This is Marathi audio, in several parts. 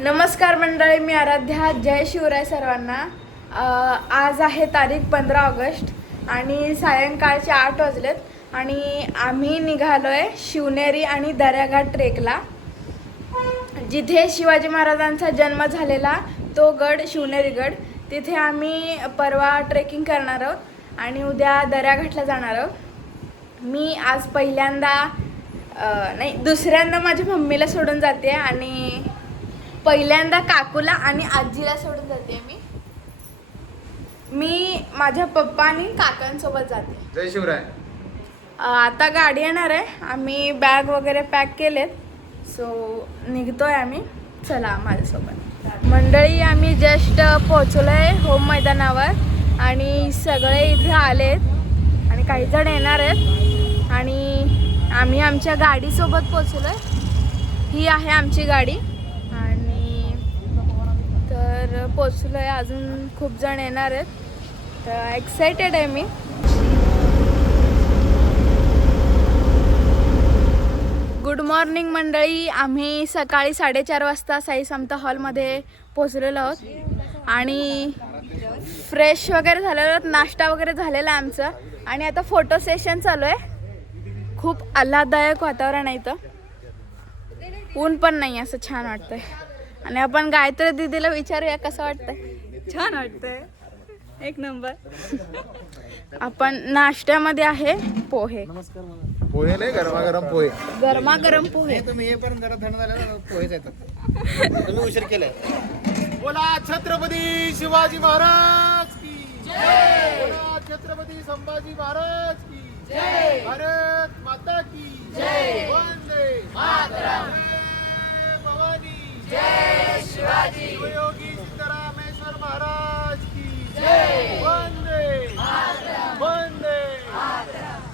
नमस्कार मंडळी, मी आराध्या. जय शिवराय सर्वांना. आज आहे तारीख 15 ऑगस्ट आणि सायंकाळचे 8 वाजलेत आणि आम्ही निघालोय शिवनेरी आणि दर्याघाट ट्रेकला, जिथे शिवाजी महाराजांचा जन्म झालेला तो गड शिवनेरी गड. तिथे आम्ही परवा ट्रेकिंग करणार आहोत आणि उद्या दर्याघाटला जाणार आहोत. मी आज दुसऱ्यांदा माझ्या मम्मीला सोडून जाते आणि पहिल्यांदा काकूला आणि आजीला सोडून जाते. मी माझ्या पप्पा आणि काकांसोबत जाते. जय शिवराय. आता गाडी येणार आहे. आम्ही बॅग वगैरे पॅक केलेत, सो निघतोय आम्ही. चला माझ्यासोबत. मंडळी, आम्ही जस्ट पोहोचलोय होम मैदानावर आणि सगळे इथे आलेत आणि काही जण येणार आहेत आणि आम्ही आमच्या गाडीसोबत पोहोचलोय. ही आहे आमची गाडी आणि तर पोचलोय. अजून खूप जण येणार आहेत, तर एक्सायटेड आहे मी. गुड मॉर्निंग मंडळी. आम्ही सकाळी 4:30 वाजता साई समता हॉलमध्ये पोचलेलो आहोत आणि फ्रेश वगैरे झालेलो आहोत. नाश्ता वगैरे झालेला आहे आमचं आणि आता फोटो सेशन चालू आहे. खूप आल्हाददायक वातावरण आहे इथं. ऊन पण नाही, असं छान वाटतंय. आणि आपण गायत्री दीदीला विचारूया कसं वाटतंय. छान वाटतंय, एक नंबर. आपण नाश्त्यामध्ये आहे पोहे. पोहे नाही, गरमागरम पोहे. गरमागरम पोहे. तुम्ही हे पण जरा थंड झाले पोहेच येतात. तुम्ही उशीर केलाय. बोला छत्रपती शिवाजी महाराज की जय. बोला छत्रपती संभाजी महाराज की जय. भारत माता की जय. वंदे मातरम. जय भवानी. जय शिवाजी. शिवयोगी सिद्धरामेश्वर महाराज की जय. वंदे मातरम. वंदे मातरम.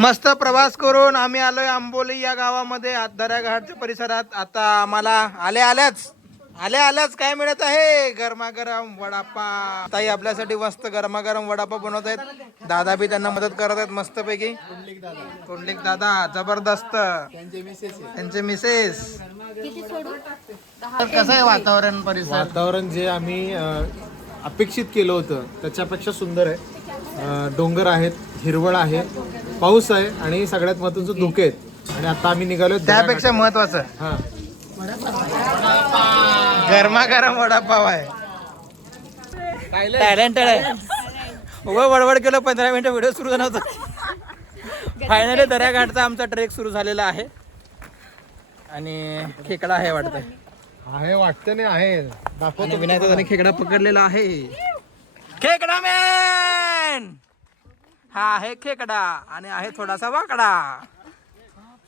मस्त प्रवास करून आम्ही आलोय आंबोली या गावामध्ये, दर्याघाटच्या परिसरात. आता आम्हाला आल्याच काय मिळत आहे, गरमागरम वडापाव. ताई आपल्यासाठी मस्त गरमागरम वडापाव बनवत आहेत. दादा बी त्यांना मदत करत आहेत मस्तपैकी. कुंडलिक दादा जबरदस्त. त्यांचे मिसेस. कसं आहे वातावरण परिसर? वातावरण जे आम्ही अपेक्षित केलं होतं त्याच्यापेक्षा सुंदर आहे. डोंगर आहेत, हिरवळ आहे, पाऊस आहे आणि सगळ्यात महत्त्वाचं धुके आहेत. आणि आता आम्ही निघालो त्यापेक्षा महत्वाचं हा गरमागरम वडापाव आहे. टॅलेंटेड आहे. उभं बडबड केलं, 15 मिनिटं व्हिडिओ सुरू झाला होता. फायनली दर्याघाटचा आमचा ट्रेक सुरू झालेला आहे आणि खेकडा आहे वाटतं. आहे वाटतं नाही आहे. आणि विनायक दादाने खेकडा पकडलेला आहे. खेकडा मॅन हा आहे खेकडा आणि आहे थोडासा वाकडा.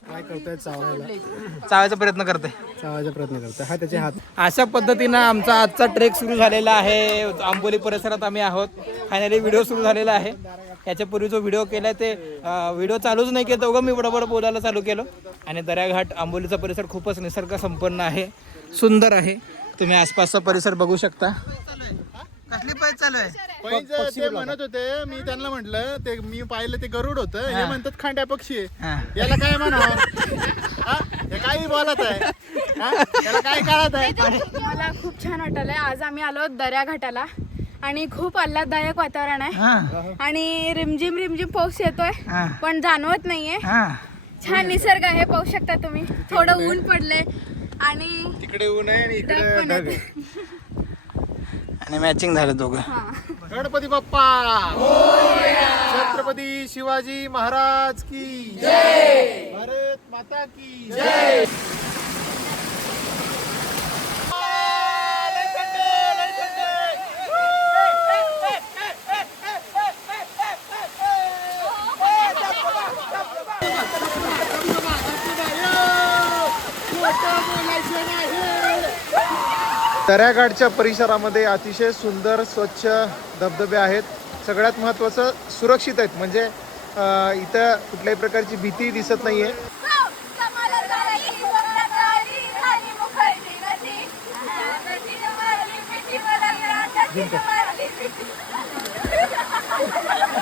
काय करताय? चावायचा प्रयत्न करते. चावायचा प्रयत्न करताय. हा त्याचे हात. अशा पद्धतीनं आमचा आजचा ट्रेक सुरू झालेला आहे. आंबोली परिसरात आम्ही आहोत. फायनली व्हिडिओ सुरू झालेला आहे. याच्यापूर्वी जो व्हिडिओ केला ते व्हिडिओ चालूच नाही केलं, उगा मी बडबड बोलायला चालू केलं. आणि दर्याघाट आंबोलीचा परिसर खूपच निसर्ग संपन्न आहे, सुंदर आहे. तुम्ही आसपासचा परिसर बघू शकता. कसली पैज चालू आहे? ते म्हणत होते, मी त्यांना म्हटलं, ते मी पाहिलं ते गरुड होतं. हे म्हणतात खांड्या पक्षी आहे. याला काय म्हणावं? हे काही बोलत आहे, याला काय कळत आहे? मला खूप छान वाटलंय. आज आम्ही आलो दर्याघाटाला आणि खूप आल्हाददायक वातावरण आहे आणि रिमझिम रिमझिम पाऊस येतोय पण जाणवत नाहीये. छान निसर्ग आहे, पाहू शकता तुम्ही. थोडं ऊन पडलंय आणि तिकडे ऊन आहे आणि ढग इकडे पण ढग आहे. आहे. आणि मॅचिंग झालं दोघं. गणपती बाप्पा. छत्रपती शिवाजी महाराज की जय. भारत माता की जय. बोलायचं नाही. दर्याघाटच्या परिसरामध्ये अतिशय सुंदर स्वच्छ धबधबे आहेत. सगळ्यात महत्त्वाचं सुरक्षित आहेत, म्हणजे इथं कुठल्याही प्रकारची भीती दिसत नाही आहे. Jinta.